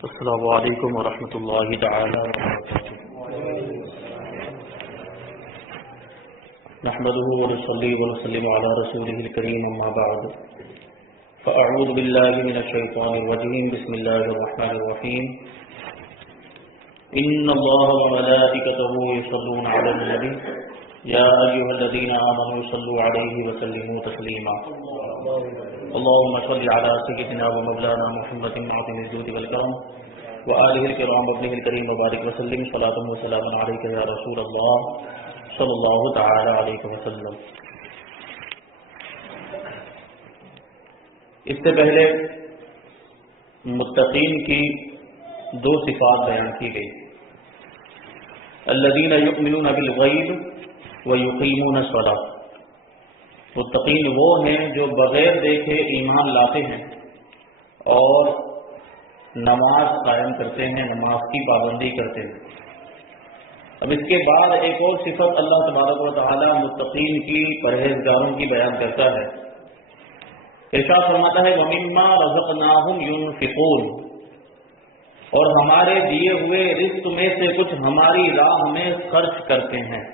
السلام علیکم ورحمۃ اللہ تعالی وبرکاتہ. نحمده ونصلي ونسلم على رسوله الكريم اما بعد فاعوذ بالله من الشيطان الرجيم. بسم الله الرحمن الرحيم. ان الله وملائكته يصلون على النبي يا ايها الذين امنوا صلوا عليه وسلموا تسليما. اللهم صل على سيدنا ومولانا محمد معظم الجود والكرم وآله الكرام وابنه الكريم وبارك وسلم صلاة وسلاما عليك يا رسول الله صلی اللہ تعالی علیہ وسلم. اس سے پہلے متقین کی دو صفات بیان کی گئی. الذین یؤمنون بالغیب ویقیمون الصلاۃ. متقین وہ ہیں جو بغیر دیکھے ایمان لاتے ہیں اور نماز قائم کرتے ہیں، نماز کی پابندی کرتے ہیں. اب اس کے بعد ایک اور صفت اللہ تبارک و تعالی متقین کی، پرہیزگاروں کی بیان کرتا ہے. ارشاد فرماتا ہے وَمِمَّا رَزَقْنَاهُمْ يُنْفِقُونَ، اور ہمارے دیے ہوئے رزق میں سے کچھ ہماری راہ میں خرچ کرتے ہیں.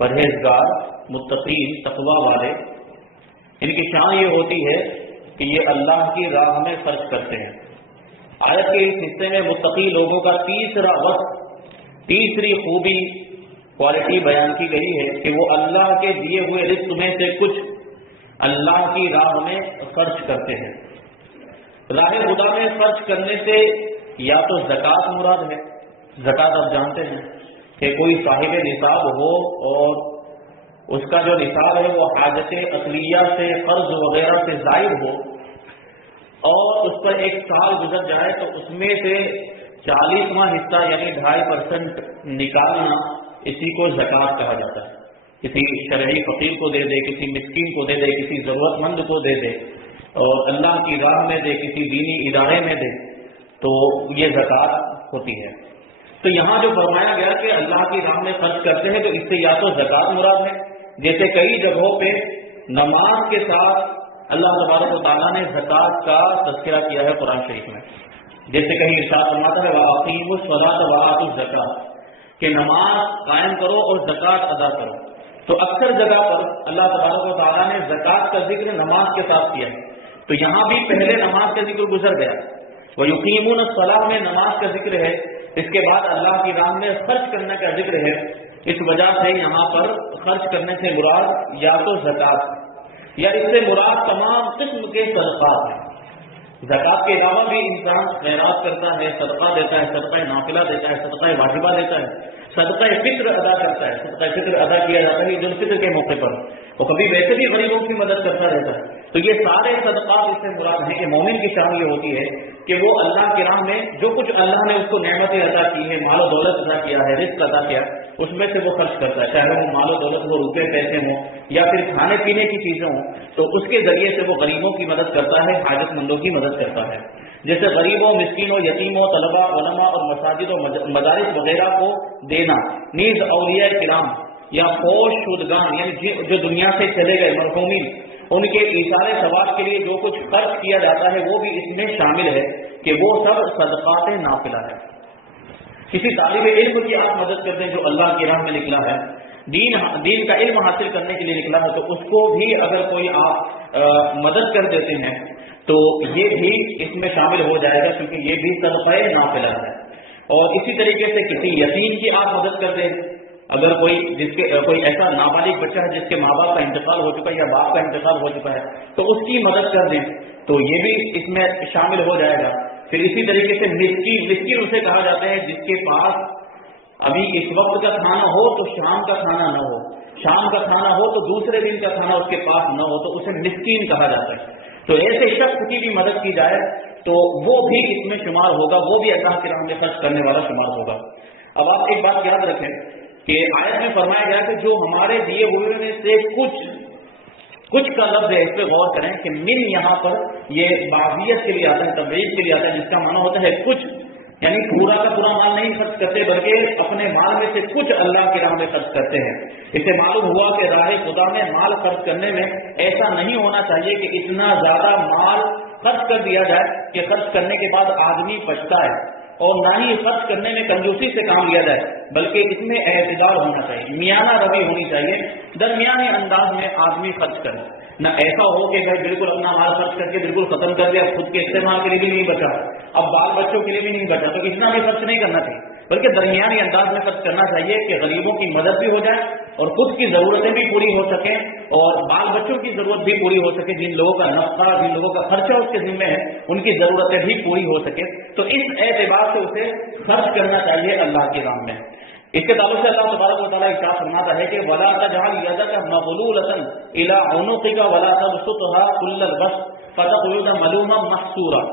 پرہیزگار، متقین، تقوی والے، ان کی شان یہ ہوتی ہے کہ یہ اللہ کی راہ میں خرچ کرتے ہیں. آیت کے اس حصے میں متقی لوگوں کا تیسرا وصف، تیسری خوبی، کوالٹی بیان کی گئی ہے کہ وہ اللہ کے دیے ہوئے رزق میں سے کچھ اللہ کی راہ میں خرچ کرتے ہیں. راہ خدا میں خرچ کرنے سے یا تو زکوٰۃ مراد ہے. زکوٰۃ آپ جانتے ہیں کہ کوئی صاحب نصاب ہو اور اس کا جو نصاب ہے وہ حاجت اصلیہ سے، قرض وغیرہ سے زائد ہو اور اس پر ایک سال گزر جائے تو اس میں سے 40واں حصہ یعنی 2.5% نکالنا، اسی کو زکوٰۃ کہا جاتا ہے. کسی شرعی فقیر کو دے دے، کسی مسکین کو دے دے، کسی ضرورت مند کو دے دے اور اللہ کی راہ میں دے، کسی دینی ادارے میں دے، تو یہ زکوٰۃ ہوتی ہے. تو یہاں جو فرمایا گیا کہ اللہ کی راہ میں خرچ کرتے ہیں تو اس سے یا تو زکوٰۃ مراد ہے، جیسے کئی جگہوں پہ نماز کے ساتھ اللہ تبارک و تعالیٰ نے زکوٰۃ کا تذکرہ کیا ہے قرآن شریف میں. جیسے کہیں ارشاد فرماتا ہے وَأَقِیمُوا الصَّلَاةَ وَآتُوا الزَّکَاۃَ، کہ نماز قائم کرو اور زکوٰۃ ادا کرو. تو اکثر جگہ پر اللہ تبارک و تعالیٰ نے زکوٰۃ کا ذکر نماز کے ساتھ کیا ہے. تو یہاں بھی پہلے نماز کا ذکر گزر گیا. وَيُقِیمُونَ الصَّلَاۃَ میں نماز کا ذکر ہے، اس کے بعد اللہ کی راہ میں خرچ کرنے کا ذکر ہے. اس وجہ سے یہاں پر خرچ کرنے سے مراد یا تو زکوٰۃ یا اس سے مراد تمام قسم کے صدقات ہیں. زکوٰۃ کے علاوہ بھی انسان خیرات کرتا ہے، صدقہ دیتا ہے، صدقہ نافلہ دیتا ہے، صدقہ واجبہ دیتا ہے، صدقہ فطر ادا کرتا ہے. صدقہ فطر ادا کیا جاتا ہے عید الفطر کے موقع پر، اور کبھی ویسے بھی غریبوں کی مدد کرتا رہتا ہے. تو یہ سارے صدقات اس سے مراد ہیں کہ مومن کی شان یہ ہوتی ہے کہ وہ اللہ کی راہ میں جو کچھ اللہ نے اس کو نعمتیں عطا کی ہیں، مال و دولت عطا کیا ہے، رزق عطا کیا، اس میں سے وہ خرچ کرتا ہے. چاہے وہ مال و دولت ہو، روپے پیسے ہوں یا پھر کھانے پینے کی چیزیں ہوں، تو اس کے ذریعے سے وہ غریبوں کی مدد کرتا ہے، حاجت مندوں کی مدد کرتا ہے. جیسے غریبوں، مسکینوں، یتیموں، طلباء، علماء اور مساجد و مدارس وغیرہ کو دینا، نیز اولیاء کرام یا فوج شدگان یعنی جو دنیا سے چلے گئے مرحومین، ان کے ایثار ثواب کے لیے جو کچھ خرچ کیا جاتا ہے وہ بھی اس میں شامل ہے کہ وہ سب صدقات نافلہ ہے. کسی طالب علم کی آپ مدد کر دیں جو اللہ کی راہ میں نکلا ہے، دین کا علم حاصل کرنے کے لیے نکلا ہے، تو اس کو بھی اگر کوئی آپ مدد کر دیتے ہیں تو یہ بھی اس میں شامل ہو جائے گا، کیونکہ یہ بھی صدقہ نافلہ ہے. اور اسی طریقے سے کسی یتیم کی آپ مدد کر دیں، اگر کوئی ایسا نابالغ بچہ ہے جس کے ماں باپ کا انتقال ہو چکا ہے یا باپ کا انتقال ہو چکا ہے تو اس کی مدد کر دیں تو یہ بھی اس میں شامل ہو جائے گا. پھر اسی طریقے سے مسکین اسے کہا جاتا ہے جس کے پاس ابھی اس وقت کا کھانا ہو تو شام کا کھانا نہ ہو، شام کا کھانا ہو تو دوسرے دن کا کھانا اس کے پاس نہ ہو، تو اسے مسکین کہا جاتا ہے. تو ایسے شخص کی بھی مدد کی جائے تو وہ بھی اس میں شمار ہوگا، وہ بھی اللہ کی راہ میں خرچ کرنے والا شمار ہوگا. اب آپ ایک بات یاد رکھیں کہ آیت میں فرمایا گیا کہ جو ہمارے دیے ہوئے میں سے کچھ کا لفظ ہے، اس پہ غور کریں کہ من یہاں پر یہ بعضیت کے لیے آتا ہے، تبعیض کے لیے آتا ہے، جس کا معنی ہوتا ہے کچھ، یعنی پورا کا پورا مال نہیں خرچ کرتے بلکہ اپنے مال میں سے کچھ اللہ کی راہ میں خرچ کرتے ہیں. اس سے معلوم ہوا کہ راہ خدا میں مال خرچ کرنے میں ایسا نہیں ہونا چاہیے کہ اتنا زیادہ مال خرچ کر دیا جائے کہ خرچ کرنے کے بعد آدمی پچھتا ہے، اور نہ ہی خرچ کرنے میں کنجوسی سے کام لیا جائے، بلکہ اس میں اعتدال ہونا چاہیے، میانہ روی ہونی چاہیے، درمیانے انداز میں آدمی خرچ کرے، نہ ایسا ہو کہ بھائی بالکل اپنا مال خرچ کر کے بالکل ختم کر دیا، خود کے استعمال کے لیے بھی نہیں بچا، اب بال بچوں کے لیے بھی نہیں بچا، تو اتنا بھی خرچ نہیں کرنا چاہیے، بلکہ درمیانی انداز میں خرچ کرنا چاہیے کہ غریبوں کی مدد بھی ہو جائے اور خود کی ضرورتیں بھی پوری ہو سکیں اور بال بچوں کی ضرورت بھی پوری ہو سکے، جن لوگوں کا نفع، جن لوگوں کا خرچہ اس کے ذمہ ہے ان کی ضرورتیں بھی پوری ہو سکے، تو اس اعتبار سے اسے خرچ کرنا چاہیے اللہ کی راہ میں۔ اس کے تعلق سے اللہ تبارک و تعالیٰ ارشاد فرماتا ہے کہ وَلَا تَجْعَلْ يَدَكَ مَغْلُولَةً إِلَىٰ عُنُقِكَ وَلَا تَبْسُطْهَا كُلَّ الْبَسْطِ فَتَقْعُدَ مَلُومًا مَحْسُورًا،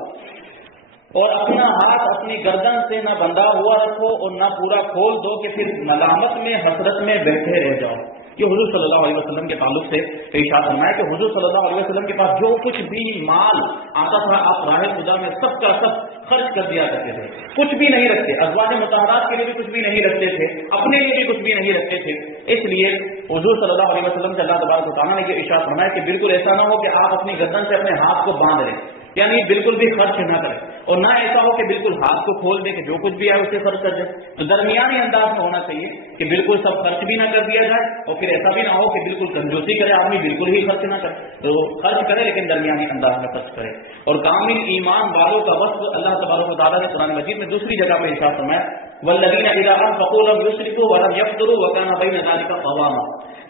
اور اپنا ہاتھ اپنی گردن سے نہ بندھا ہوا رکھو اور نہ پورا کھول دو کہ پھر ملامت میں حسرت میں بیٹھے رہ جاؤ۔ یہ حضور صلی اللہ علیہ وسلم کے تعلق سے ارشاد فرمایا کہ حضور صلی اللہ علیہ وسلم کے پاس جو کچھ بھی مال آتا تھا آپ راہ خدا میں سب کا سب خرچ کر دیا کرتے تھے، کچھ بھی نہیں رکھتے، ازواج مطہرات کے لیے بھی کچھ بھی نہیں رکھتے تھے، اپنے لیے بھی کچھ بھی نہیں رکھتے تھے۔ اس لیے حضور صلی اللہ علیہ وسلم سے اللہ تبارک و تعالیٰ نے یہ ارشاد فرمایا کہ بالکل ایسا نہ ہو کہ آپ اپنی گردن سے اپنے ہاتھ کو باندھ لیں، یعنی بالکل بھی خرچ نہ کریں، اور نہ ایسا ہو کہ بالکل ہاتھ کو کھول دے کہ جو کچھ بھی ہے اسے خرچ کر دیں، تو درمیانی انداز میں ہونا چاہیے کہ بالکل سب خرچ بھی نہ کر دیا جائے اور پھر ایسا بھی نہ ہو کہ بالکل کنجوسی کرے آدمی، بالکل ہی خرچ نہ کرے، تو خرچ کرے لیکن درمیانی انداز میں خرچ کرے۔ اور کامل ایمان والوں کا وصف اللہ تبارک و تعالیٰ نے قرآن مجید میں دوسری جگہ پہ ارشاد فرمایا والذین اذا انفقوا لم یسرفوا ولم یقتروا وکان بین ذلک قواما،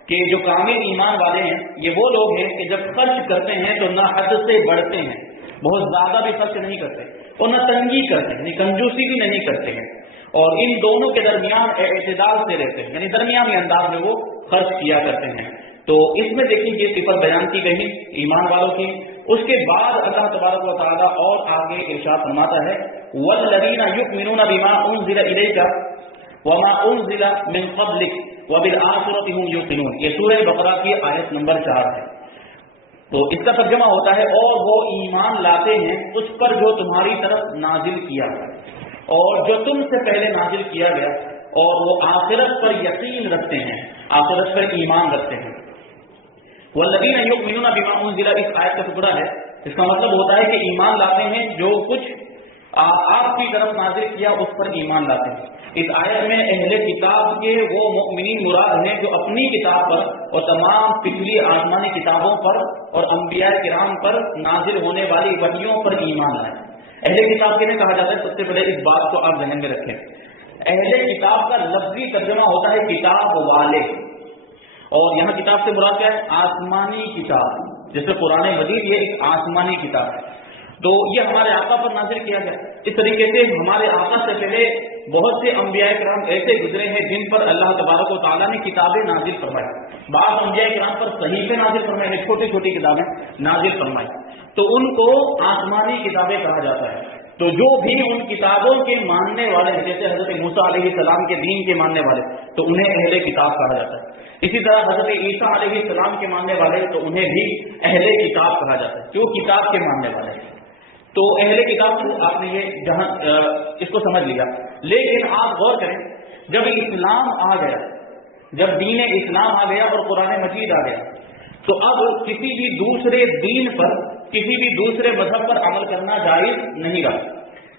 کہ جو کامل ایمان والے ہیں یہ وہ لوگ ہیں کہ جب خرچ کرتے ہیں تو نہ حد سے بڑھتے ہیں، بہت زیادہ بھی خرچ نہیں کرتے اور نہ تنگی کرتے ہیں، یعنی کنجوسی بھی نہیں کرتے ہیں، اور ان دونوں کے درمیان اعتدال سے رہتے ہیں، یعنی درمیانی انداز میں وہ خرچ کیا کرتے ہیں۔ تو اس میں دیکھیں یہ صفت بیان کی گئی ایمان والوں کی۔ اس کے بعد اللہ تبارک و تعالیٰ اور آگے ارشاد فرماتا ہے وَالَّذِينَ يُؤْمِنُونَ بِمَا أُنزِلَ إِلَيْكَ وَمَا أُنزِلَ مِن قَبْلِكَ وَبِالْآخِرَةِ هُمْ يُوقِنُونَ، یہ سورہ بقرہ کی آیت نمبر 4 ہے۔ تو اس کا ترجمہ ہوتا ہے اور وہ ایمان لاتے ہیں اس پر جو تمہاری طرف نازل کیا اور جو تم سے پہلے نازل کیا گیا، اور وہ آخرت پر یقین رکھتے ہیں، آخرت پر ایمان رکھتے ہیں۔ والذین یؤمنون بما انزل، اس آیت کا ٹکڑا ہے، اس کا مطلب ہوتا ہے کہ ایمان لاتے ہیں جو کچھ آپ کی طرف نازل کیا اس پر ایمان لاتے ہیں۔ اس آیت میں اہل کتاب کے وہ مؤمنین مراد ہیں جو اپنی کتاب پر اور تمام پچھلی آسمانی کتابوں پر اور انبیاء کرام پر نازل ہونے والی وحیوں پر ایمان لائیں۔ اہل کتاب کے لیے کہا جاتا ہے، سب سے پہلے اس بات کو آپ ذہن میں رکھیں، اہل کتاب کا لفظی ترجمہ ہوتا ہے کتاب والے، اور یہاں کتاب سے مراد کیا ہے؟ آسمانی کتاب، جیسے قرآن مجید یہ ایک آسمانی کتاب ہے، تو یہ ہمارے آقا پر نازل کیا گیا۔ اس طریقے سے ہمارے آقا سے پہلے بہت سے انبیاء کرام ایسے گزرے ہیں جن پر اللہ تبارک و تعالیٰ نے کتابیں نازل فرمائی، بعض انبیاء کرام پر صحیفے نازل فرمائے ہیں، چھوٹی چھوٹی کتابیں نازل فرمائی، تو ان کو آسمانی کتابیں کہا جاتا ہے۔ تو جو بھی ان کتابوں کے ماننے والے ہیں، جیسے حضرت موسیٰ علیہ السلام کے دین کے ماننے والے، تو انہیں اہل کتاب کہا جاتا ہے۔ اسی طرح حضرت عیسیٰ علیہ السلام کے ماننے والے، تو انہیں بھی اہل کتاب کہا جاتا ہے، جو کتاب کے ماننے والے ہیں۔ تو اہل کتاب کو آپ نے یہ جہاں اس کو سمجھ لیا، لیکن آپ غور کریں، جب اسلام آ گیا، جب دین اسلام آ گیا اور قرآن مجید آ گیا، تو اب کسی بھی دوسرے دین پر، کسی بھی دوسرے مذہب پر عمل کرنا جائز نہیں رہا۔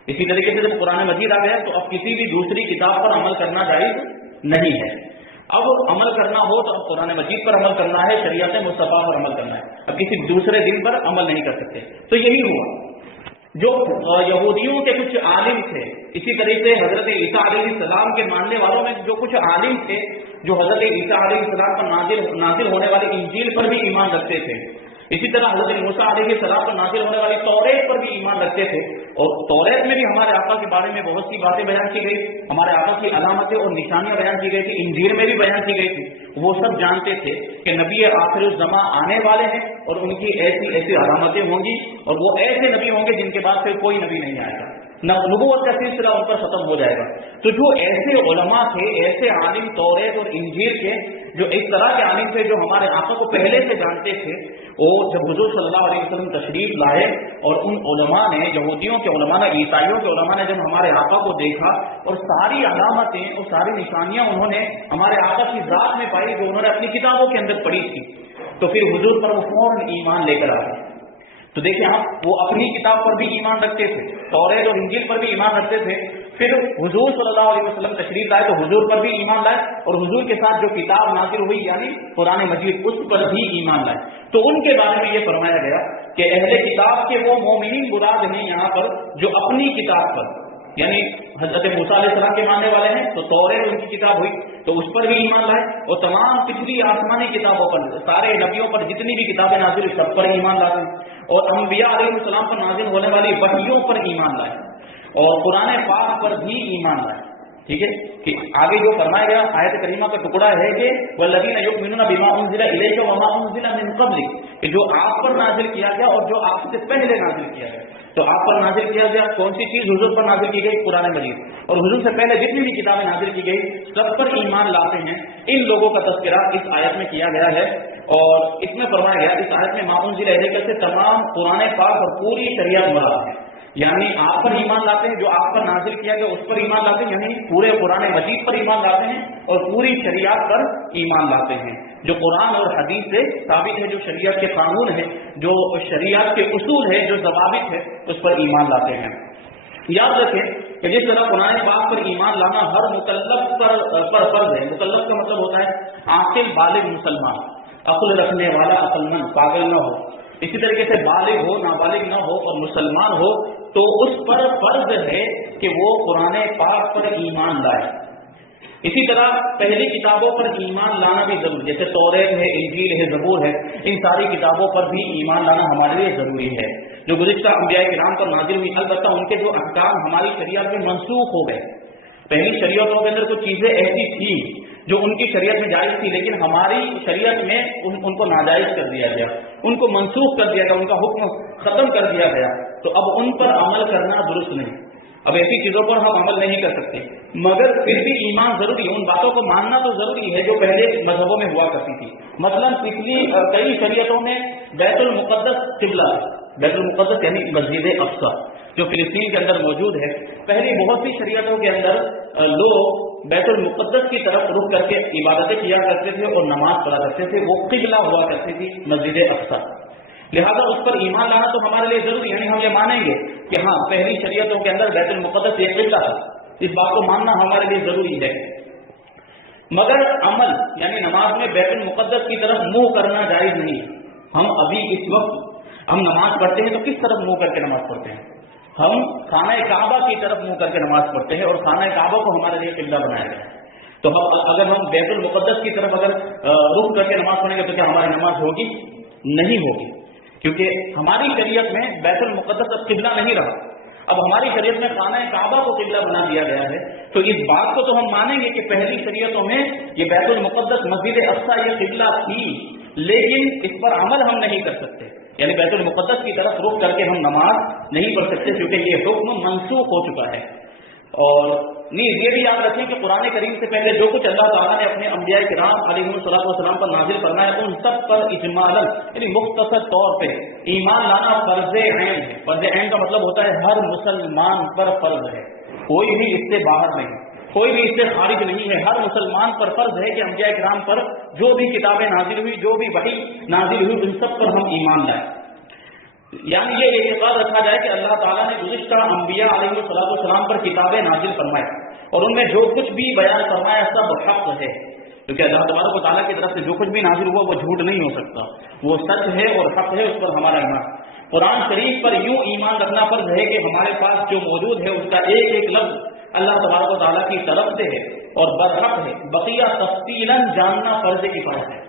اسی طریقے سے جب قرآن مجید آ گیا تو اب کسی بھی دوسری کتاب پر عمل کرنا جائز نہیں ہے۔ اب عمل کرنا ہو تو اب قرآن مجید پر عمل کرنا ہے، شریعت مصطفیٰ پر عمل کرنا ہے، اب کسی دوسرے دین پر عمل نہیں کر سکتے۔ تو یہی ہوا، جو یہودیوں کے کچھ عالم تھے، اسی طریقے سے حضرت عیسیٰ علیہ السلام کے ماننے والوں میں جو کچھ عالم تھے، جو حضرت عیسیٰ علیہ السلام پر نازل ہونے والی انجیل پر بھی ایمان رکھتے تھے، اسی طرح حضرت موسیٰ علیہ السلام پر نازل ہونے والی توریت پر بھی ایمان رکھتے تھے، اور توریت میں بھی ہمارے آقا کے بارے میں بہت سی باتیں بیان کی گئی، ہمارے آقا کی علامتیں اور نشانیاں بیان کی گئی تھی، انجیل میں بھی بیان کی گئی تھی۔ وہ سب جانتے تھے کہ نبی آخر الزماں آنے والے ہیں اور ان کی ایسی ایسی علامتیں ہوں گی، اور وہ ایسے نبی ہوں گے جن کے بعد پھر کوئی نبی نہیں آئے گا، نبوت کا سلسلہ ان پر ختم ہو جائے گا۔ تو جو ایسے علماء تھے، ایسے عالم توریت اور انجیل کے، جو اس طرح کے عالم تھے جو ہمارے آقا کو پہلے سے جانتے تھے، وہ جب حضور صلی اللہ علیہ وسلم تشریف لائے اور ان علماء نے، یہودیوں کے علماء نے، عیسائیوں کے علماء نے جب ہمارے آقا کو دیکھا اور ساری علامتیں اور ساری نشانیاں انہوں نے ہمارے آقا کی ذات میں پائی جو انہوں نے اپنی کتابوں کے اندر پڑھی تھی، تو پھر حضور پر وہ فوراً ایمان لے کر آ گئے۔ تو دیکھیں آپ وہ اپنی کتاب پر بھی ایمان رکھتے تھے، توریت اور انجیل پر بھی ایمان رکھتے تھے، پھر حضور صلی اللہ علیہ وسلم تشریف لائے تو حضور پر بھی ایمان لائے، اور حضور کے ساتھ جو کتاب نازل ہوئی یعنی قرآن مجید اس پر بھی ایمان لائے۔ تو ان کے بارے میں یہ فرمایا گیا کہ اہل کتاب کے وہ مومنین مراد ہیں یہاں پر جو اپنی کتاب پر، یعنی حضرت موسیٰ علیہ السلام کے ماننے والے ہیں تو توریت ان کی کتاب ہوئی تو اس پر بھی ایمان لائے، اور تمام پچھلی آسمانی کتابوں پر، سارے نبیوں پر جتنی بھی کتابیں نازل ہوئی سب پر ایمان لاتے ہیں، اور انبیاء علیہ السلام پر نازل ہونے والی وحیوں پر ایمان لائے، اور قرآن پاک پر بھی ایمان لائے۔ ٹھیک ہے کہ آگے جو فرمایا گیا آیت کریمہ کا ٹکڑا ہے کہ والذین یؤمنون بما انزل الیک وما انزل من قبلک، کہ جو آپ پر نازل کیا گیا اور جو آپ سے پہلے نازل کیا گیا۔ تو آپ پر نازل کیا گیا کون سی چیز؟ حضور پر نازل کی گئی قرآن مجید، اور حضور سے پہلے جتنی بھی کتابیں نازل کی گئی سب پر ایمان لاتے ہیں۔ ان لوگوں کا تذکرہ اس آیت میں کیا گیا ہے، اور اس میں فرمایا گیا اس آیت میں ما انزل الیک سے تمام قرآن پاک اور پوری شریعت مراد ہے، یعنی آپ پر ایمان لاتے ہیں، جو آپ پر نازل کیا گیا اس پر ایمان لاتے ہیں، یعنی پورے قرآن مجید پر ایمان لاتے ہیں اور پوری شریعت پر ایمان لاتے ہیں، جو قرآن اور حدیث سے ثابت ہے، جو شریعت کے قانون ہے، جو شریعت کے اصول ہے، جو ضوابط ہے، اس پر ایمان لاتے ہیں۔ یاد رکھیں کہ جس طرح قرآن پاک پر ایمان لانا ہر مکلف پر فرض ہے، مکلف کا مطلب ہوتا ہے عاقل بالغ مسلمان، عقل رکھنے والا، عقل مند، پاگل نہ ہو، اسی طریقے سے بالغ ہو، نابالغ نہ ہو اور مسلمان ہو، تو اس پر فرض ہے کہ وہ قرآن پاک پر ایمان لائے۔ اسی طرح پہلی کتابوں پر ایمان لانا بھی ضروری، جیسے توریت ہے، انجیل ہے، زبور ہے، ان ساری کتابوں پر بھی ایمان لانا ہمارے لیے ضروری ہے، جو گزشتہ انبیاء کرام پر نازل ہوئی، البتہ ان کے جو احکام ہماری شریعت میں منسوخ ہو گئے۔ پہلی شریعتوں کے اندر کچھ چیزیں ایسی تھی جو ان کی شریعت میں جائز تھی، لیکن ہماری شریعت میں ان کو ناجائز کر دیا گیا، ان کو منسوخ کر دیا گیا، ان کا حکم ختم کر دیا گیا، تو اب ان پر عمل کرنا درست نہیں۔ اب ایسی چیزوں پر ہم عمل نہیں کر سکتے، مگر پھر بھی ایمان ضروری ہے، ان باتوں کو ماننا تو ضروری ہے جو پہلے مذہبوں میں ہوا کرتی تھی۔ مثلا پچھلی کئی شریعتوں میں بیت المقدس قبلہ ہے، بیت المقدس یعنی مسجد اقصی جو فلسطین کے اندر موجود ہے، پہلی بہت سی شریعتوں کے اندر لوگ بیت المقدس کی طرف رخ کر کے عبادتیں کیا کرتے تھے اور نماز پڑھا کرتے تھے، وہ قبلہ ہوا کرتی تھی مسجد اقصی، لہذا اس پر ایمان لانا تو ہمارے لیے ضروری ہے، یعنی ہم یہ مانیں گے کہ ہاں پہلی شریعتوں کے اندر بیت المقدس ایک قبلہ تھا، اس بات کو ماننا ہمارے لیے ضروری ہے، مگر عمل یعنی نماز میں بیت المقدس کی طرف منہ کرنا جائز نہیں۔ ہم ابھی اس وقت ہم نماز پڑھتے ہیں تو کس طرف منہ کر کے نماز پڑھتے ہیں؟ ہم خانہ کعبہ کی طرف منہ کر کے نماز پڑھتے ہیں، اور خانہ کعبہ کو ہمارے لیے قبلہ بنایا گیا ہے۔ تو اگر ہم بیت المقدس کی طرف اگر رخ کر کے نماز پڑھیں گے تو کیا ہماری نماز ہوگی؟ نہیں ہوگی، کیونکہ ہماری شریعت میں بیت المقدس اب قبلہ نہیں رہا، اب ہماری شریعت میں خانہ کعبہ کو قبلہ بنا دیا گیا ہے۔ تو اس بات کو تو ہم مانیں گے کہ پہلی شریعتوں میں یہ بیت المقدس مسجد اقصی یہ قبلہ تھی، لیکن اس پر عمل ہم نہیں کر سکتے، یعنی بیت المقدس کی طرف رخ کر کے ہم نماز نہیں پڑھ سکتے، کیونکہ یہ حکم منسوخ ہو چکا ہے۔ اور نہیں، یہ بھی یاد رکھیں کہ قرآن کریم سے پہلے جو کچھ اللہ تعالیٰ نے اپنے انبیاء کرام علیہ الصلوۃ والسلام پر نازل فرمایا ان سب پر اجمالاً یعنی مختصر طور پہ ایمان لانا فرض عین ہے۔ فرض عین کا مطلب ہوتا ہے ہر مسلمان پر فرض ہے، کوئی بھی اس سے باہر نہیں، کوئی بھی اس سے خارج نہیں ہے، ہر مسلمان پر فرض ہے کہ انبیاء کرام پر جو بھی کتابیں نازل ہوئی، جو بھی وحی نازل ہوئی، ان سب پر ہم ایمان لائیں، یعنی یہ اعتقاد رکھا جائے کہ اللہ تعالیٰ نے گزشتہ انبیاء علیہ الصلوۃ والسلام پر کتابیں نازل فرمائی اور ان میں جو کچھ بھی بیان فرمایا سب حق ہے، کیونکہ اللہ تبارک و تعالیٰ کی طرف سے جو کچھ بھی نازل ہوا وہ جھوٹ نہیں ہو سکتا، وہ سچ ہے اور حق ہے، اس پر ہمارا ایمان۔ قرآن شریف پر یوں ایمان رکھنا فرض ہے کہ ہمارے پاس جو موجود ہے اس کا ایک ایک لفظ اللہ تبارک و تعالیٰ کی طرف سے ہے اور برحق ہے، بقیہ تفصیلاً جاننا فرض کفایت ہے۔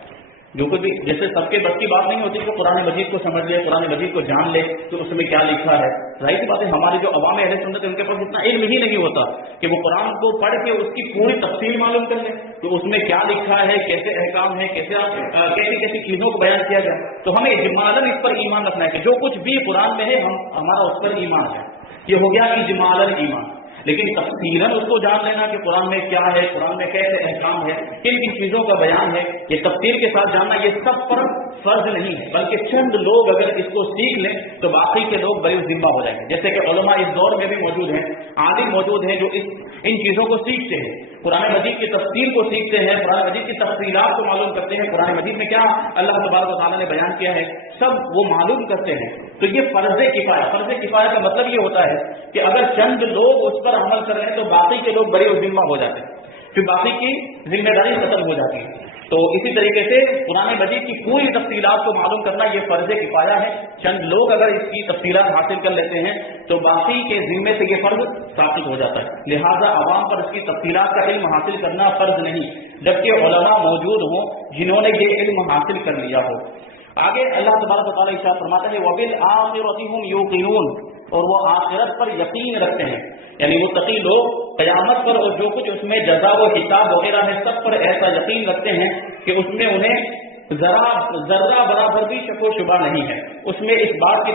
جو کچھ بھی جیسے سب کے بس کی بات نہیں ہوتی کہ قرآن مجید کو سمجھ لے، قرآن مجید کو جان لے تو اس میں کیا لکھا ہے، ظاہر سی بات ہے ہمارے جو عوام اہل سنت ہے ان کے پاس اتنا علم ہی نہیں ہوتا کہ وہ قرآن کو پڑھ کے اس کی پوری تفصیل معلوم کر لیں کہ اس میں کیا لکھا ہے، کیسے احکام ہے، کیسی کیسی چیزوں کو بیان کیا جائے۔ تو ہمیں اجمالاً اس پر ایمان رکھنا ہے کہ جو کچھ بھی قرآن میں ہے ہمارا اس پر ایمان ہے، یہ ہو گیا اجمالاً ایمان، لیکن تفصیلاً اس کو جان لینا کہ قرآن میں کیا ہے، قرآن میں کیسے احکام ہے، کن کن چیزوں کا بیان ہے، یہ تفصیل کے ساتھ جاننا یہ سب پر فرض نہیں ہے، بلکہ چند لوگ اگر اس کو سیکھ لیں تو باقی کے لوگ بڑے ذمہ ہو جائیں گے۔ جیسے کہ علماء اس دور میں بھی موجود ہیں، عالم موجود ہیں جو ان چیزوں کو سیکھتے ہیں، قرآن مجید کی تفسیر کو سیکھتے ہیں، قرآن مجید کی تفصیلات کو معلوم کرتے ہیں، قرآن مجید میں کیا اللہ تبارک و تعالیٰ نے بیان کیا ہے سب وہ معلوم کرتے ہیں، تو یہ فرض کفایہ۔ فرض کفایہ کا مطلب یہ ہوتا ہے کہ اگر چند لوگ اس پر عمل کر رہے ہیں تو باقی کے لوگ بڑے ذمہ ہو جاتے ہیں، پھر باقی کی ذمہ داری ختم ہو جاتی ہے۔ تو اسی طریقے سے قرآن مجید کی پوری تفصیلات کو معلوم کرنا یہ فرض کفایہ ہے، چند لوگ اگر اس کی تفصیلات حاصل کر لیتے ہیں تو باقی کے ذمے سے یہ فرض ثابت ہو جاتا ہے، لہذا عوام پر اس کی تفصیلات کا علم حاصل کرنا فرض نہیں، جبکہ علماء موجود ہوں جنہوں نے یہ علم حاصل کر لیا ہو۔ آگے اللہ تبارک و تعالیٰ ارشاد فرماتا ہے وَبِالْآخِرَةِ هُمْ يُوقِنُونَ، اور وہ آخرت پر یقین رکھتے ہیں، یعنی متقی لوگ قیامت پر اور جو کچھ اس میں جزا و حساب وغیرہ ہے سب پر ایسا یقین رکھتے ہیں کہ اس میں انہیں ذرہ برابر بھی شک و شبہ نہیں ہے۔ اس میں اس بات کی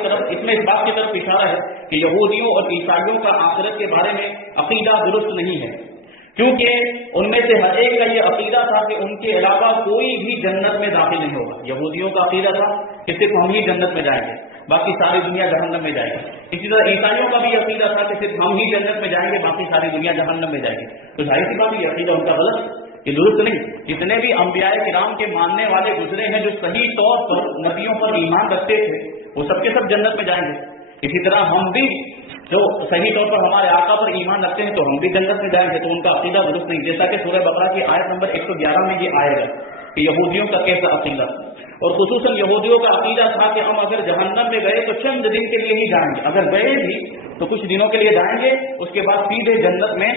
طرف اشارہ ہے کہ یہودیوں اور عیسائیوں کا آخرت کے بارے میں عقیدہ درست نہیں ہے، کیونکہ ان میں سے ہر ایک کا یہ عقیدہ تھا کہ ان کے علاوہ کوئی بھی جنت میں داخل نہیں ہوگا۔ یہودیوں کا عقیدہ تھا کہ صرف ہم ہی جنت میں جائیں گے، باقی ساری دنیا جہنم میں جائے گی۔ اسی طرح عیسائیوں کا بھی عقیدہ تھا کہ صرف ہم ہی جنت میں جائیں گے، باقی ساری دنیا جہنم میں جائے گی۔ تو ظاہر سی بات یہ عقیدہ ان کا غلط، یہ درست نہیں۔ جتنے بھی انبیاء کرام کے ماننے والے گزرے ہیں جو صحیح طور پر نبیوں پر ایمان رکھتے تھے، وہ سب کے سب جنت میں جائیں گے۔ اسی طرح ہم بھی جو صحیح طور پر ہمارے آقا پر ایمان رکھتے ہیں تو ہم بھی جنت میں جائیں گے، تو ان کا عقیدہ درست نہیں، جیسا کہ سورہ بقرہ کی آیت نمبر 111 میں یہ آئے گا کہ یہودیوں کا کیسا عقیدہ، اور خصوصاً یہودیوں کا عقیدہ تھا کہ ہم اگر جہنم میں گئے تو چند دن کے لیے ہی جائیں گے، اگر گئے بھی تو کچھ دنوں کے لیے جائیں گے، اس کے بعد سیدھے جنت میں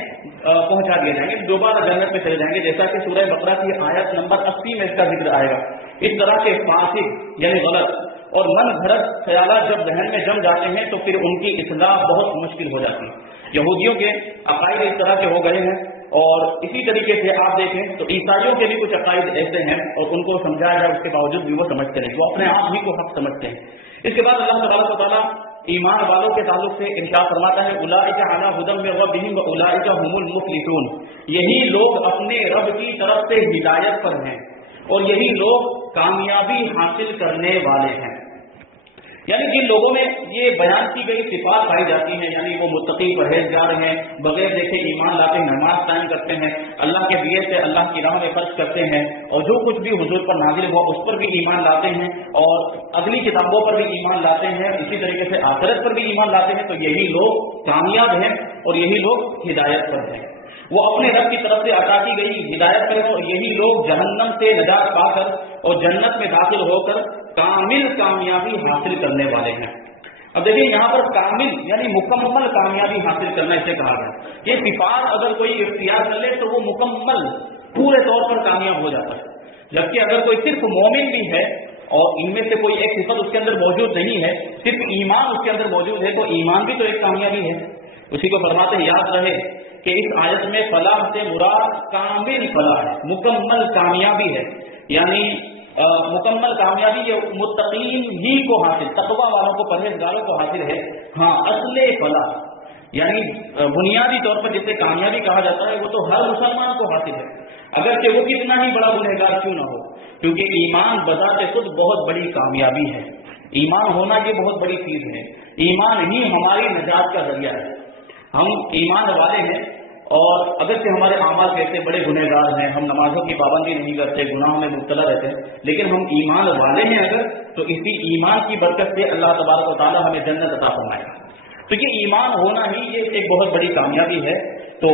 پہنچا دیے جائیں گے، دوبارہ جنت میں چلے جائیں گے، جیسا کہ سورہ بقرہ کی آیت نمبر 80 میں اس کا ذکر آئے گا۔ اس طرح کے فاسق یعنی غلط اور من گھڑت خیالات جب ذہن میں جم جاتے ہیں تو پھر ان کی اصلاح بہت مشکل ہو جاتی ہے۔ یہودیوں کے عقائد اس طرح کے ہو گئے ہیں، اور اسی طریقے سے آپ دیکھیں تو عیسائیوں کے بھی کچھ عقائد ایسے ہیں اور ان کو سمجھایا جائے اس کے باوجود بھی وہ سمجھتے ہیں، وہ اپنے آپ ہی کو حق سمجھتے ہیں۔ اس کے بعد اللہ تبارک و تعالیٰ ایمان والوں کے تعلق سے ارشاد فرماتا ہے اولئک علی ھدی من ربہم واولئک ھم المفلحون، یہی لوگ اپنے رب کی طرف سے ہدایت پر ہیں اور یہی لوگ کامیابی حاصل کرنے والے ہیں۔ یعنی جن لوگوں میں یہ بیان کی گئی صفات پائی جاتی ہیں، یعنی وہ متقی پرہیزگار ہیں، بغیر دیکھے ایمان لاتے ہیں، نماز قائم کرتے ہیں، اللہ کے دیے سے اللہ کی راہ میں خرچ کرتے ہیں، اور جو کچھ بھی حضور پر نازل ہوا اس پر بھی ایمان لاتے ہیں، اور اگلی کتابوں پر بھی ایمان لاتے ہیں، اسی طریقے سے آخرت پر بھی ایمان لاتے ہیں، تو یہی لوگ کامیاب ہیں اور یہی لوگ ہدایت پر ہیں۔ وہ اپنے رب کی طرف سے عطا کی گئی ہدایت پر ہیں اور یہی لوگ جہنم سے نجات پا کر اور جنت میں داخل ہو کر کامل کامیابی حاصل کرنے والے ہیں۔ اب دیکھیں یہاں پر کامل یعنی مکمل کامیابی حاصل کرنا اسے کہا گیا۔ یہ صفات اگر کوئی اختیار کر لے تو وہ مکمل پورے طور پر کامیاب ہو جاتا ہے، جبکہ اگر کوئی صرف مومن بھی ہے اور ان میں سے کوئی ایک صفت اس کے اندر موجود نہیں ہے، صرف ایمان اس کے اندر موجود ہے، تو ایمان بھی تو ایک کامیابی ہے۔ اسی کو فرماتے ہیں یاد رہے کہ اس آیت میں فلاح سے مراد کامل فلاح ہے، مکمل کامیابی ہے، یعنی مکمل کامیابی یہ متقین ہی کو حاصل، تقوی والوں کو، پرہیزگاروں کو حاصل ہے۔ ہاں اصل فلاح یعنی بنیادی طور پر جسے کامیابی کہا جاتا ہے وہ تو ہر مسلمان کو حاصل ہے، اگرچہ وہ کتنا ہی بڑا گنہگار کیوں نہ ہو، کیونکہ ایمان بذات خود بہت بڑی کامیابی ہے۔ ایمان ہونا یہ بہت بڑی چیز ہے، ایمان ہی ہماری نجات کا ذریعہ ہے۔ ہم ایمان والے ہیں اور اگرچہ ہمارے اعمال کیسے بڑے گنہگار ہیں، ہم نمازوں کی پابندی نہیں کرتے، گناہوں میں مبتلا رہتے ہیں، لیکن ہم ایمان والے ہیں اگر، تو اسی ایمان کی برکت سے اللہ تبارک و تعالیٰ ہمیں جنت عطا فرمائے گا۔ تو یہ ایمان ہونا ہی یہ ایک بہت بڑی کامیابی ہے، تو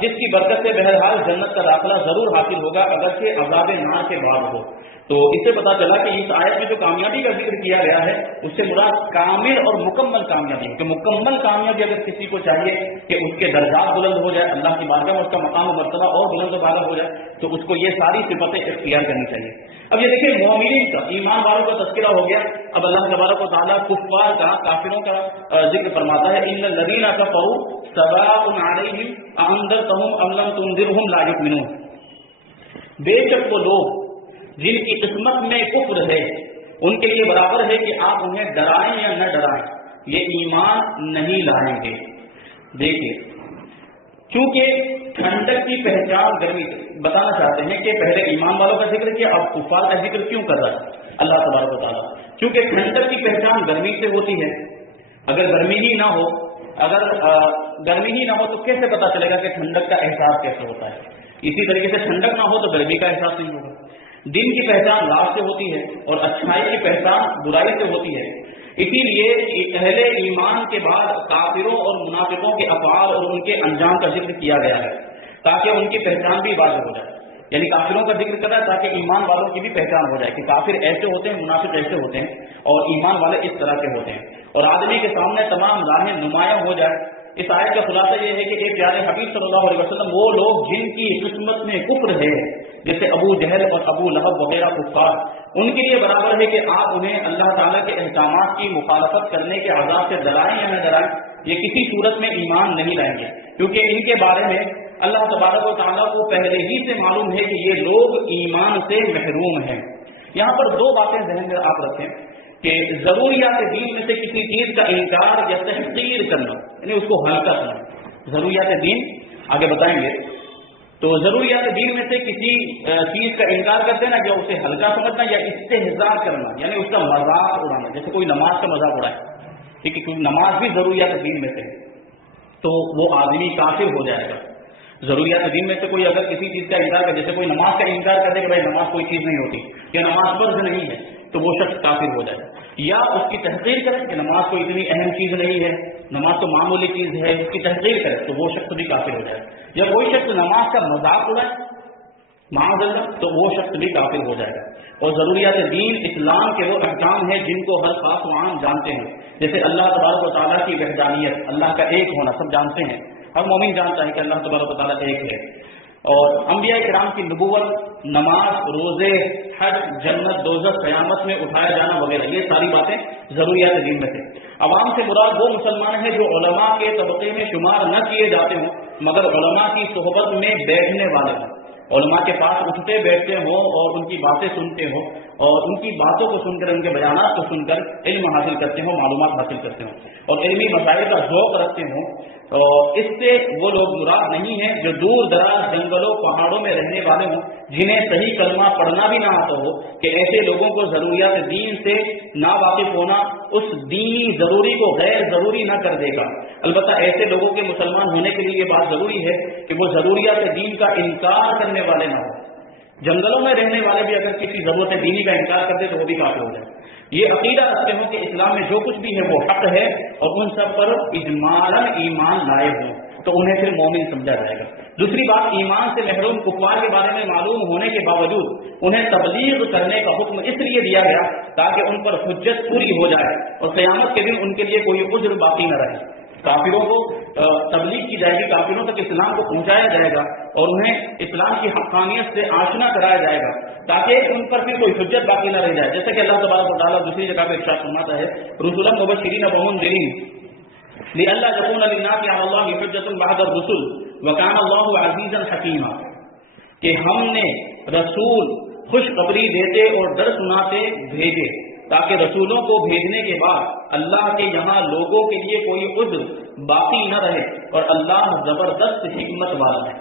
جس کی برکت سے بہرحال جنت کا داخلہ ضرور حاصل ہوگا، اگرچہ عذاب نار کے بعد ہو۔ تو اس سے پتا چلا کہ اس آیت میں جو کامیابی کا ذکر کیا گیا ہے اس سے مراد کامل اور مکمل کامیابی ہے، کہ مکمل کامیابی اگر کسی کو چاہیے کہ اس کے درجات بلند ہو جائے، اللہ کی بارگاہ میں اس کا مقام و مرتبہ اور بلند و بالا ہو جائے، تو اس کو یہ ساری صفتیں اختیار کرنی چاہیے۔ اب یہ دیکھیں مومنین کا، ایمان والوں کا تذکرہ ہو گیا، اب اللہ تبارک و تعالیٰ کفار کا، کافروں کا ذکر فرماتا ہے ان الذین کفروا سواء علیہم اانذرتہم ام لم تنذرہم لا یؤمنون، بے شک وہ لوگ جن کی قسمت میں کفر ہے ان کے لیے برابر ہے کہ آپ انہیں ڈرائیں یا نہ ڈرائیں، یہ ایمان نہیں لائیں گے۔ دیکھیے چونکہ ٹھنڈک کی پہچان گرمی بتانا چاہتے ہیں کہ پہلے ایمان والوں کا ذکر کیا، اب کفار کا ذکر کیوں کر رہا ہے اللہ تبارک و تعالیٰ؟ کیونکہ ٹھنڈک کی پہچان گرمی سے ہوتی ہے، اگر گرمی ہی نہ ہو اگر گرمی ہی نہ ہو تو کیسے پتا چلے گا کہ ٹھنڈک کا احساس کیسے ہوتا ہے؟ اسی طریقے سے ٹھنڈک نہ ہو تو گرمی کا احساس نہیں ہوگا۔ دن کی پہچان رات سے ہوتی ہے اور اچھائی کی پہچان برائی سے ہوتی ہے۔ اسی لیے اہل ایمان کے بعد کافروں اور منافقوں کے افعال اور ان کے انجام کا ذکر کیا گیا ہے تاکہ ان کی پہچان بھی واضح ہو جائے۔ یعنی کافروں کا ذکر کرا ہے تاکہ ایمان والوں کی بھی پہچان ہو جائے کہ کافر ایسے ہوتے ہیں، منافق ایسے ہوتے ہیں، اور ایمان والے اس طرح کے ہوتے ہیں، اور آدمی کے سامنے تمام راہیں نمایاں ہو جائے۔ اس آیت کا خلاصہ یہ ہے کہ ایک پیارے حبیب صلی اللہ علیہ وسلم وہ لوگ جن کی قسمت میں کفر ہے، جیسے ابو جہل اور ابو لہب وغیرہ کفار، ان کے لیے برابر ہے کہ آپ انہیں اللہ تعالیٰ کے احکامات کی مخالفت کرنے کے عذاب سے ڈرائیں یا نہ ڈرائیں، یہ کسی صورت میں ایمان نہیں لائیں گے، کیونکہ ان کے بارے میں اللہ تبارک و تعالیٰ کو پہلے ہی سے معلوم ہے کہ یہ لوگ ایمان سے محروم ہیں۔ یہاں پر دو باتیں ذہن میں آپ رکھیں کہ ضروریات دین میں سے کسی چیز کا انکار یا تحقیر کرنا، یعنی اس کو ہلکا کرنا۔ ضروریات دین آگے بتائیں گے، تو ضروریات دین میں سے کسی چیز کا انکار کر دینا یا اسے ہلکا سمجھنا یا استہزاء کرنا، یعنی اس کا مذاق اڑانا، جیسے کوئی نماز کا مذاق اڑائے، ٹھیک ہے، کیونکہ نماز بھی ضروریات دین میں سے ہے، تو وہ آدمی کافر ہو جائے گا۔ ضروریات دین میں سے کوئی اگر کسی چیز کا انکار کر، جیسے کوئی نماز کا انکار کر دے کہ بھائی نماز کوئی چیز نہیں ہوتی یا نماز فرض نہیں ہے، تو وہ شخص کافر ہو جائے، یا اس کی تحقیر کرے کہ نماز کوئی اتنی اہم چیز نہیں ہے، نماز تو معمولی چیز ہے، اس کی تحقیر کرے تو وہ شخص بھی کافر ہو جائے، یا کوئی شخص نماز کا مذاق اڑائے معاذ اللہ تو وہ شخص بھی کافر ہو جائے گا۔ اور ضروریات دین اسلام کے وہ احکام ہیں جن کو ہر خاص و عام جانتے ہیں، جیسے اللہ تبارک و تعالیٰ کی وحدانیت، اللہ کا ایک ہونا سب جانتے ہیں، ہر مومن جانتا ہے کہ اللہ تبارک و تعالیٰ ایک ہے، اور انبیاء کرام کی نبوت، نماز، روزے، حج، جنت، دوزخ، قیامت میں اٹھایا جانا وغیرہ، یہ ساری باتیں ضروریات دین میں سے۔ عوام سے مراد وہ مسلمان ہیں جو علماء کے طبقے میں شمار نہ کیے جاتے ہوں مگر علماء کی صحبت میں بیٹھنے والے ہوں، علماء کے پاس اٹھتے بیٹھتے ہوں اور ان کی باتیں سنتے ہوں اور ان کی باتوں کو سن کر، ان کے بیانات کو سن کر علم حاصل کرتے ہوں، معلومات حاصل کرتے ہوں اور علمی مسائل کا ذوق رکھتے ہوں۔ اس سے وہ لوگ مراد نہیں ہیں جو دور دراز جنگلوں پہاڑوں میں رہنے والے ہوں جنہیں صحیح کلمہ پڑھنا بھی نہ آتا ہو، کہ ایسے لوگوں کو ضروریات دین سے نا واقف ہونا اس دینی ضروری کو غیر ضروری نہ کر دے گا۔ البتہ ایسے لوگوں کے مسلمان ہونے کے لیے یہ بات ضروری ہے کہ وہ ضروریات دین کا انکار کرنے والے نہ ہوں۔ جنگلوں میں رہنے والے بھی اگر کسی ضرورت دینی کا انکار کر دے تو وہ بھی کافر ہو جائے۔ یہ عقیدہ رکھتے ہوں کہ اسلام میں جو کچھ بھی ہے وہ حق ہے اور ان سب پر اجمالاً ایمان لائے ہوں تو انہیں پھر مومن سمجھا جائے گا۔ دوسری بات، ایمان سے محروم کفار کے بارے میں معلوم ہونے کے باوجود انہیں تبلیغ کرنے کا حکم اس لیے دیا گیا تاکہ ان پر حجت پوری ہو جائے اور قیامت کے دن ان کے لیے کوئی عذر باقی نہ رہے۔ کافروں کو تبلیغ کی جائے گی، کافروں تک اسلام کو پہنچایا جائے گا اور انہیں اسلام کی حقانیت سے آشنا کرایا جائے گا تاکہ ان پر پھر کوئی حجت باقی نہ رہ جائے، جیسا کہ اللہ تبارک و تعالیٰ دوسری جگہ پہ ارشاد فرماتا ہے رسولا مبشرین ومنذرین لئلا یکون للناس علی اللہ حجۃ بعد الرسل وکان اللہ عزیزا حکیما، کہ ہم نے رسول خوشخبری دیتے اور ڈر سناتے بھیجے تاکہ رسولوں کو بھیجنے کے بعد اللہ کے یہاں لوگوں کے لیے کوئی عذر باقی نہ رہے، اور اللہ زبردست حکمت والا ہے۔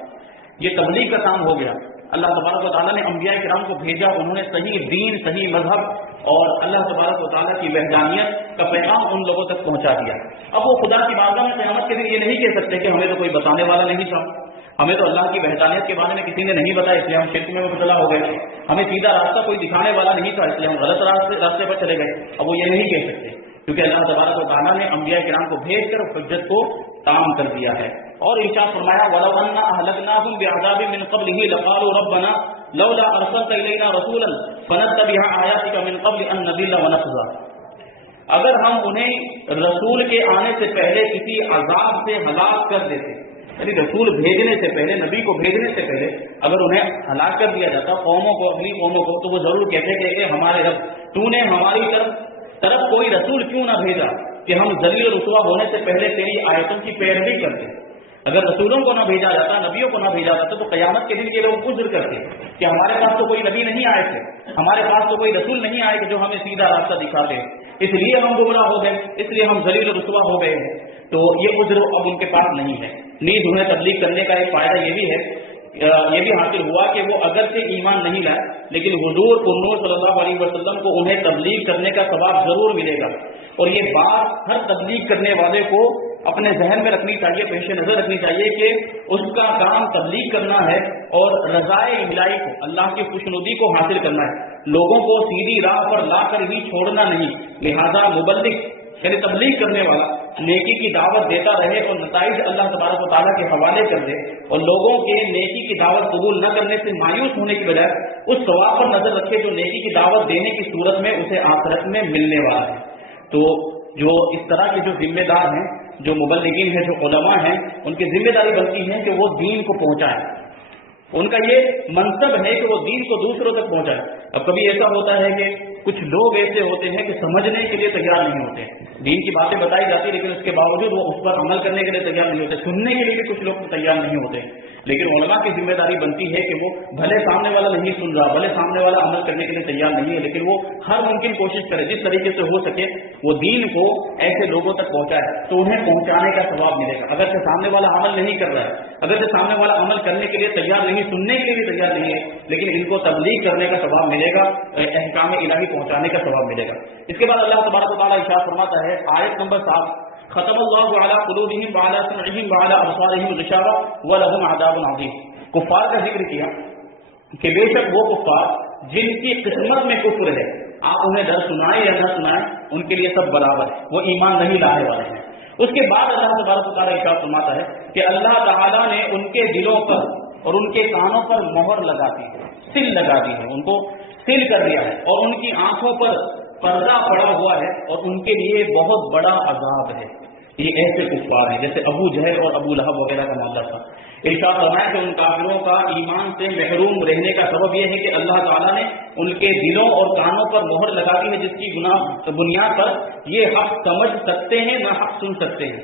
یہ تبلیغ کا کام ہو گیا۔ اللہ تبارک و تعالیٰ نے انبیاء کرام کو بھیجا، انہوں نے صحیح دین، صحیح مذہب اور اللہ تبارک و تعالیٰ کی وحدانیت کا پیغام ان لوگوں تک پہنچا دیا۔ اب وہ خدا کی بارگاہ میں قیامت کے دن یہ نہیں کہہ سکتے کہ ہمیں تو کوئی بتانے والا نہیں تھا، ہمیں تو اللہ کی وحدانیت کے بارے میں کسی نے نہیں بتایا اس لیے ہم شرک میں مبتلا ہو گئے، ہمیں سیدھا راستہ کوئی دکھانے والا نہیں تھا اس لیے ہم غلط راستے پر چلے گئے۔ اب وہ یہ نہیں کہہ سکتے کیونکہ اللہ تبارک و تعالیٰ نے انبیاء کرام کو بھیج کر حجت کو تام کر دیا ہے۔ اور ارشاد فرمایا وَلَوْ أَنَّا أَهْلَكْنَاهُمْ بِعَذَابٍ مِّن قَبْلِهِ لَقَالُوا رَبَّنَا لَوْلَا أَرْسَلْتَ إِلَيْنَا رَسُولًا فَنَتَّبِعَ آيَاتِكَ مِن قَبْلِ أَن نَّضِلَّ وَنَخْزَىٰ، اگر ہم انہیں رسول کے آنے سے پہلے کسی عذاب سے ہلاک کر دیتے، یعنی رسول بھیجنے سے پہلے، نبی کو بھیجنے سے پہلے اگر انہیں ہلاک کر دیا جاتا قوموں کو، اگلی قوموں کو، تو وہ ضرور کہتے کہ اے ہمارے رب، تو نے ہماری طرف کوئی رسول کیوں نہ بھیجا کہ ہم ذلیل رسوا ہونے سے پہلے تیری آیتوں کی پیروی کرتے۔ اگر رسولوں کو نہ بھیجا جاتا، نبیوں کو نہ بھیجا جاتا تو قیامت کے دن کے لوگ عذر کرتے کہ ہمارے پاس تو کوئی نبی نہیں آئے تھے، ہمارے پاس تو کوئی رسول نہیں آئے کہ جو ہمیں سیدھا راستہ دکھاتے، اس لیے ہم گمراہ ہو گئے، اس لیے ہم ذلیل رسوا ہو گئے ہیں۔ تو یہ عذر اب ان کے پاس نہیں ہے۔ نیز انہیں تبلیغ کرنے کا ایک فائدہ یہ بھی ہے، یہ بھی حاصل ہوا کہ وہ اگرچہ ایمان نہیں لائے لیکن حضور صلی اللہ علیہ وسلم کو انہیں تبلیغ کرنے کا ثواب ضرور ملے گا، اور یہ بات ہر تبلیغ کرنے والے کو اپنے ذہن میں رکھنی چاہیے، پیش نظر رکھنی چاہیے کہ اس کا کام تبلیغ کرنا ہے اور رضائے الہی کو، اللہ کی خوشنودی کو حاصل کرنا ہے، لوگوں کو سیدھی راہ پر لا کر ہی چھوڑنا نہیں۔ لہذا مبلغ یعنی تبلیغ کرنے والا نیکی کی دعوت دیتا رہے اور نتائج اللہ تبارک و تعالیٰ کے حوالے کر دے، اور لوگوں کے نیکی کی دعوت قبول نہ کرنے سے مایوس ہونے کی بجائے اس ثواب پر نظر رکھے جو نیکی کی دعوت دینے کی صورت میں اسے آخرت میں ملنے والا ہے۔ تو جو اس طرح کے جو ذمہ دار ہیں، جو مبلغین ہیں، جو علماء ہیں، ان کی ذمہ داری بنتی ہے کہ وہ دین کو پہنچائیں، ان کا یہ منصب ہے کہ وہ دین کو دوسروں تک پہنچائیں۔ اب کبھی ایسا ہوتا ہے کہ کچھ لوگ ایسے ہوتے ہیں کہ سمجھنے کے لیے تیار نہیں ہوتے، دین کی باتیں بتائی جاتی لیکن اس کے باوجود وہ اس پر عمل کرنے کے لیے تیار نہیں ہوتے، سننے کے لیے بھی کچھ لوگ تیار نہیں ہوتے۔ لیکن علماء کی ذمہ داری بنتی ہے کہ وہ بھلے سامنے والا نہیں سن رہا، بھلے سامنے والا عمل کرنے کے لیے تیار نہیں ہے، لیکن وہ ہر ممکن کوشش کرے جس طریقے سے ہو سکے وہ دین کو ایسے لوگوں تک پہنچائے تو انہیں پہنچانے کا ثواب ملے گا۔ اگر سے سامنے والا عمل نہیں کر رہا ہے، اگر سے سامنے والا عمل کرنے کے لیے تیار نہیں، سننے کے لیے بھی تیار نہیں ہے، لیکن ان کو تبلیغ کرنے کا ثواب ملے گا، احکام الہی پہنچانے کا ثواب ملے گا۔ اس کے بعد اللہ تبارک و تعالیٰ ارشاد فرماتا ہے آیت نمبر 7، ختم اللہ علی قلوبہم وعلی سمعہم وعلی ابصارہم غشاوہ ولہم عذاب عظیم۔ کفار کا ذکر کیا کہ بے شک وہ کفار جن کی قسمت میں کفر ہے، آپ انہیں ڈر سنائیں یا نہ سنائیں ان کے لیے سب برابر ہے، وہ ایمان نہیں لانے والے ہیں۔ اس کے بعد اللہ تبارک و تعالیٰ ارشاد فرماتا ہے کہ اللہ تعالیٰ نے ان کے دلوں پر اور ان کے کانوں پر مہر لگا دی ہے، سل لگا دی ہے، ان کو سل کر دیا ہے، اور ان کی آنکھوں پر پردہ پڑا ہوا ہے اور ان کے لیے بہت بڑا عذاب ہے۔ یہ ایسے کفار ہیں جیسے ابو جہل اور ابو لہب وغیرہ کا معاملہ تھا۔ ارشاد فرمایا کہ ان کافروں کا ایمان سے محروم رہنے کا سبب یہ ہے کہ اللہ تعالیٰ نے ان کے دلوں اور کانوں پر مہر لگا دی ہے، جس کی بنیاد پر یہ حق سمجھ سکتے ہیں نہ حق سن سکتے ہیں۔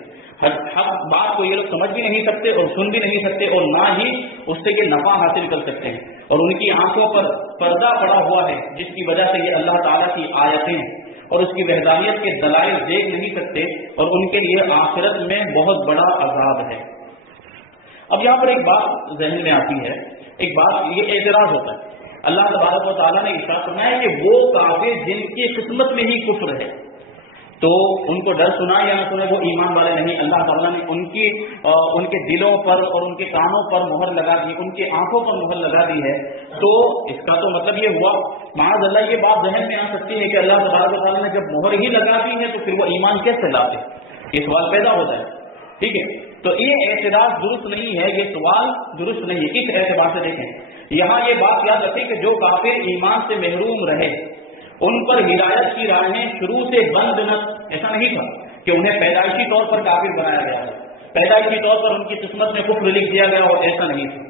حق بات کو یہ لوگ سمجھ بھی نہیں سکتے اور سن بھی نہیں سکتے، اور نہ ہی اس سے یہ نفع حاصل کر سکتے ہیں، اور ان کی آنکھوں پر پردہ پڑا ہوا ہے جس کی وجہ سے یہ اللہ تعالیٰ کی آیتیں اور اس کی وحدانیت کے دلائل دیکھ نہیں سکتے، اور ان کے لیے آخرت میں بہت بڑا عذاب ہے۔ اب یہاں پر ایک بات ذہن میں آتی ہے، ایک بات یہ اعتراض ہوتا ہے، اللہ تبارک و تعالیٰ نے ارشاد فرمایا کہ وہ کافر جن کی قسمت میں ہی کفر ہے تو ان کو ڈر سنا یا نہ سنے وہ ایمان والے نہیں۔ اللہ تعالیٰ نے ان کے دلوں پر اور ان کے کانوں پر مہر لگا دی، ان کی آنکھوں پر مہر لگا دی ہے، تو اس کا تو مطلب یہ ہوا معاذ اللہ یہ بات ذہن میں آ سکتی ہے کہ اللہ تبارک و تعالیٰ نے جب مہر ہی لگا دی ہے تو پھر وہ ایمان کیسے لاتے، یہ سوال پیدا ہوتا ہے۔ ٹھیک ہے، تو یہ اعتراض درست نہیں ہے، یہ سوال درست نہیں ہے۔ کس اعتبار سے دیکھیں، یہاں یہ بات یاد رکھیں کہ جو کافر ایمان سے محروم رہے ان پر ہدایت کی راہیں شروع سے بند نہ، ایسا نہیں تھا کہ انہیں پیدائشی طور پر کافر بنایا گیا ہے، پیدائشی طور پر ان کی قسمت میں کفر لکھ دیا گیا، اور ایسا نہیں تھا۔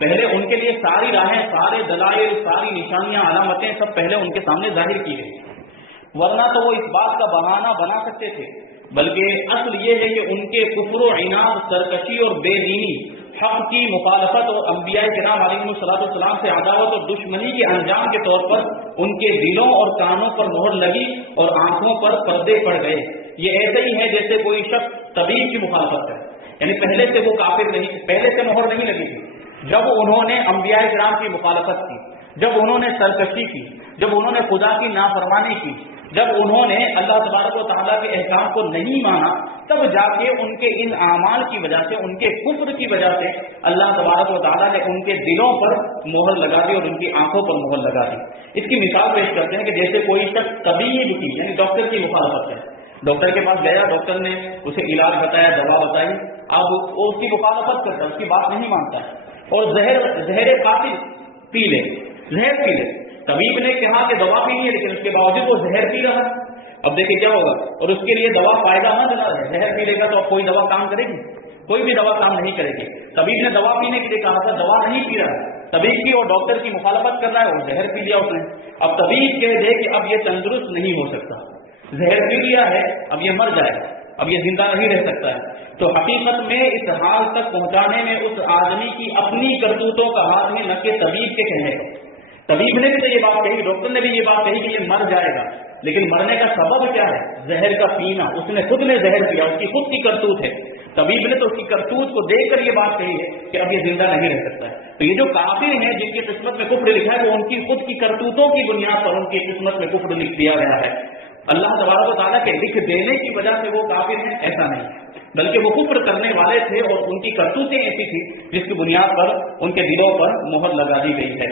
پہلے ان کے لیے ساری راہیں، سارے دلائل، ساری نشانیاں، علامتیں سب پہلے ان کے سامنے ظاہر کی گئی، ورنہ تو وہ اس بات کا بہانہ بنا سکتے تھے، بلکہ اصل یہ ہے کہ ان کے کفر و عناد، سرکشی اور بے دینی، حق کی مخالفت اور انبیاء کرام علیہ السلام سے عداوت اور دشمنی کے انجام کے طور پر ان کے دلوں اور کانوں پر مہر لگی اور آنکھوں پر پردے پڑ گئے۔ یہ ایسے ہی ہے جیسے کوئی شخص طبیب کی مخالفت کرے، یعنی پہلے سے وہ کافر نہیں، پہلے سے مہر نہیں لگی تھی، جب انہوں نے انبیاء کرام کی مخالفت کی، جب انہوں نے سرکشی کی، جب انہوں نے خدا کی نافرمانی کی، جب انہوں نے اللہ تبارک و تعالیٰ کے احکام کو نہیں مانا، تب جا کے ان کے ان اعمال کی وجہ سے، ان کے کفر کی وجہ سے اللہ تبارک و تعالیٰ نے ان کے دلوں پر مہر لگا دی اور ان کی آنکھوں پر مہر لگا دی۔ اس کی مثال پیش کرتے ہیں کہ جیسے کوئی شخص طبیب کی یعنی ڈاکٹر کی مخالفت ہے، ڈاکٹر کے پاس گیا، ڈاکٹر نے اسے علاج بتایا، دوا بتائی، اب وہ اس کی مخالفت کرتا ہے، اس کی بات نہیں مانتا ہے اور زہر قاتل پی لے، زہر پی لے۔ طبیب نے کہا کہ دوا پینی ہے لیکن اس کے باوجود وہ زہر پی رہا ہے، اب دیکھیں کیا ہوگا، اور اس کے لیے دوا فائدہ مند نہ ہے، زہر پی لے گا تو اب کوئی دوا کام کرے گی، کوئی بھی دوا کام نہیں کرے گی۔ طبیب نے دوا پینے کے لیے کہا تھا، دوا نہیں پی رہا ہے، طبیب کی اور ڈاکٹر کی مخالفت کر رہا ہے اور زہر پی لیا اس نے، اب طبیب کہہ دے کہ اب یہ تندرست نہیں ہو سکتا، زہر پی لیا ہے، اب یہ مر جائے گا، اب یہ زندہ نہیں رہ سکتا ہے، تو حقیقت میں اس حال تک پہنچانے میں اس آدمی کی اپنی کرتوتوں کا ہاتھ ہے، نہ کہ طبیب کے کہنے کا۔ طبیب نے بھی تو یہ بات کہی، ڈاکٹر نے بھی یہ بات کہی کہ یہ مر جائے گا، لیکن مرنے کا سبب کیا ہے؟ زہر کا پینا، اس نے خود نے زہر پیا، اس کی خود کی کرتوت ہے، طبیب نے تو اس کی کرتوت کو دیکھ کر یہ بات کہی ہے کہ اب یہ زندہ نہیں رہ سکتا ہے۔ تو یہ جو کافر ہیں جن کی قسمت میں کفر لکھا ہے وہ ان کی خود کی کرتوتوں کی بنیاد پر ان کی قسمت میں کفر لکھ دیا گیا ہے، اللہ تبارک و تعالیٰ کے لکھ دینے کی وجہ سے وہ کافر ہیں ایسا نہیں۔ بلکہ وہ کفر کرنے والے تھے اور ان کی کرتوتیں ایسی تھی جس کی بنیاد پر ان کے دلوں پر مہر لگا دی گئی ہے،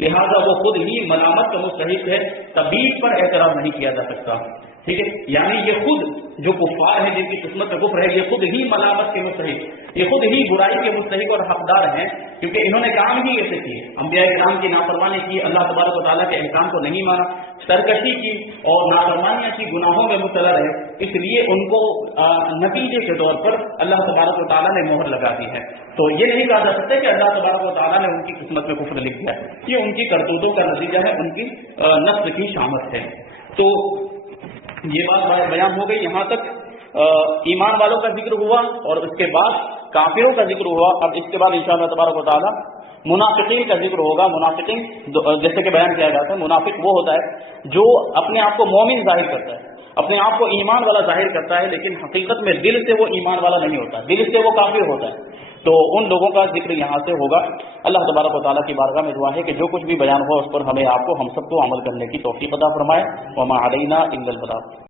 لہذا وہ خود ہی ملامت کا مستحق ہے، طبیب پر اعتراض نہیں کیا جا سکتا، ٹھیک ہے، یعنی یہ خود جو کفار ہیں جن کی قسمت میں کفر ہے، یہ خود ہی ملامت کے مستحق، یہ خود ہی برائی کے مستحق اور حقدار ہیں، کیونکہ انہوں نے کام ہی ایسے کیے، انبیاء کرام کی نافرمانی کی، اللہ تبارک و تعالیٰ کے احکام کو نہیں مانا، سرکشی کی اور نافرمانیاں کی، گناہوں میں مبتلا رہے، اس لیے ان کو نتیجے کے طور پر اللہ تبارک و تعالیٰ نے مہر لگا دی ہے۔ تو یہ نہیں کہا جا سکتا کہ اللہ تبارک و تعالیٰ نے ان کی قسمت میں کفر لکھ دیا، یہ ان کی کرتوتوں کا نتیجہ ہے، ان کی نسل کی شامت ہے۔ تو یہ بات بیان ہو گئی، یہاں تک ایمان والوں کا ذکر ہوا اور اس کے بعد کافروں کا ذکر ہوا۔ اب اس کے بعد انشاءاللہ تبارک و تعالیٰ منافقین کا ذکر ہوگا۔ منافقین جیسے کہ بیان کیا جاتا ہے، منافق وہ ہوتا ہے جو اپنے آپ کو مومن ظاہر کرتا ہے، اپنے آپ کو ایمان والا ظاہر کرتا ہے، لیکن حقیقت میں دل سے وہ ایمان والا نہیں ہوتا، دل سے وہ کافر ہوتا ہے۔ تو ان لوگوں کا ذکر یہاں سے ہوگا۔ اللہ تبارک و تعالیٰ کی بارگاہ میں دعا ہے کہ جو کچھ بھی بیان ہو اس پر ہم سب کو عمل کرنے کی توفیق عطا فرمائے۔ وما علینا الا البلاغ۔